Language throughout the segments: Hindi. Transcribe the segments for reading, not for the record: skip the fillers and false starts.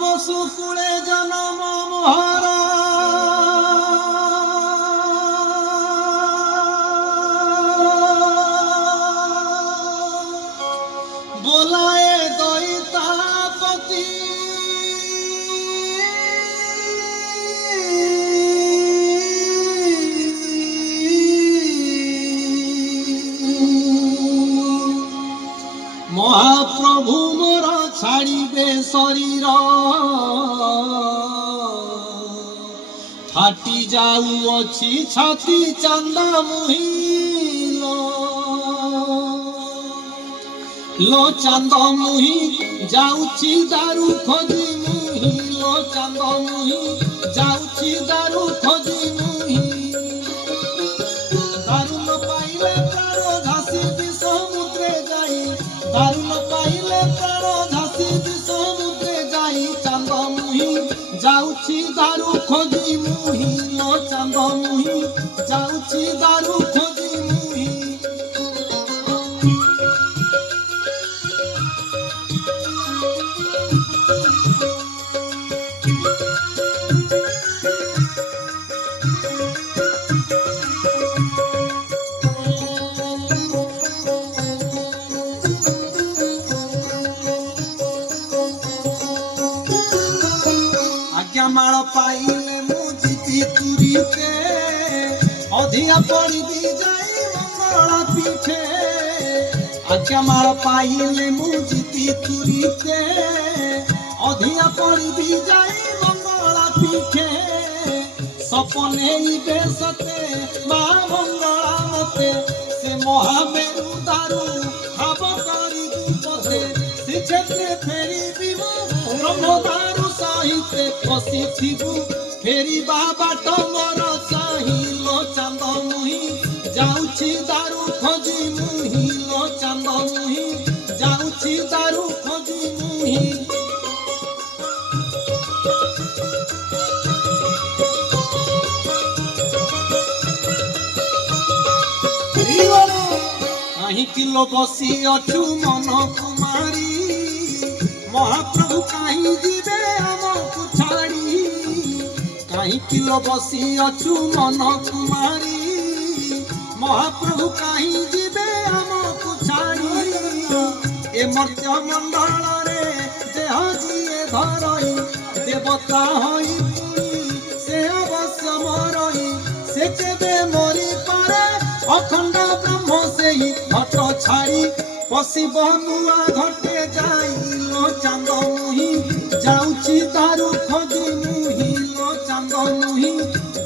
বসু কুলে জনম মোহর बोलाए दैतापति महाप्रभु मोर छाड़िबे शरीर फाटी जाऊँची छाती चंदा मुहिल लो चांद मुही जाऊची दारू खोजी मुही लो चांद मुही जाऊची दारू खोजी मुही दारू न पाइले प्राण झांसी भी समुद्रे जाई दारू न पाइले प्राण झांसी भी समुद्रे जाई चांद मुही जाऊची दारू खोजी मुही लो चांद मुही जाऊची दारू खोजी मुही माल पाइले मुझी तुरीते अधिया पड़ी दी जाए मंगला पीठे आज्ञा माल पाइले मुझी तुरीते अधिया पड़ी दी जाए मंगला पीठे सपने बेसते माँ मंगला मते से महामेरु दारू खाब करी पथे से क्षेत्रे फेरी बिमो ब्रह्मदारू साहित्य पसी थिबु फेरी बाबा टमर साही लो चांद मुही जाऊची दारू खोजी मुही लो चांद मुही जाऊची दारू खोजी मुही कहीं किलो बसी अछु मन कुमारी महाप्रभु कहीं जीवे आमको छाड़ी कहीं किलो बसी अछु मन कुमारी महाप्रभु कहीं जीवे आमको छाड़ी ए मर्त्य मंडल रे देह जीए धरई देवता होई पुरी से अवश्य मरई से केबे मरी पारे अखंड ब्रह्म से ही घट छाड़ी पशिब नुआ घटे जाई लो चांद मुही जाऊची दारू खोजी मुही लो चांद मुही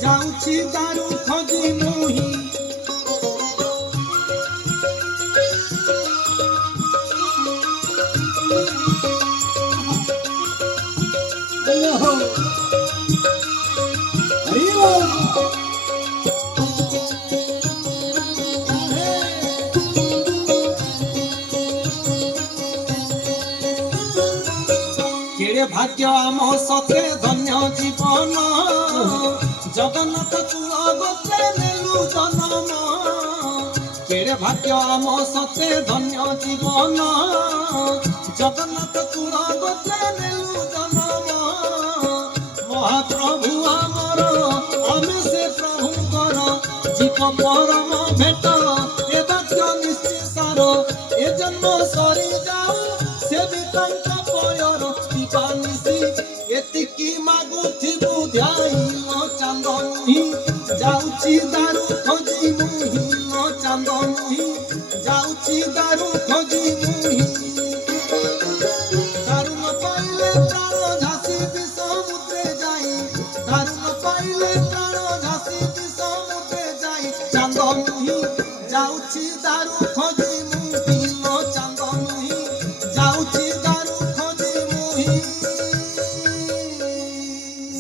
जाऊची दारू खोजी मुही भाग्य आम सते धन्य जीवन जगन्नाथ चूल गोत्रे नेलु जन्म केड़े भाग्य आम सते धन्य जीवन जगन्नाथ चूल गोत्रे नेलु जन्म महाप्रभु आमर आमे से प्रभुकर जीव परम भेट ए भाग्य निश्चय सार ए जन्म सरी जाऊ से भी एतिकी मागुथिबु ध्याई लो चांद मुही जाऊची दारू खोजी मुही लो चांद मुही जाऊची दारू खोजी मुही दारू न पाइले प्राण झांसी भी समुद्रे जाई दारू न पाइले प्राण झांसी भी समुद्रे जाई चांद मुही जाऊची दारू खोजी मुही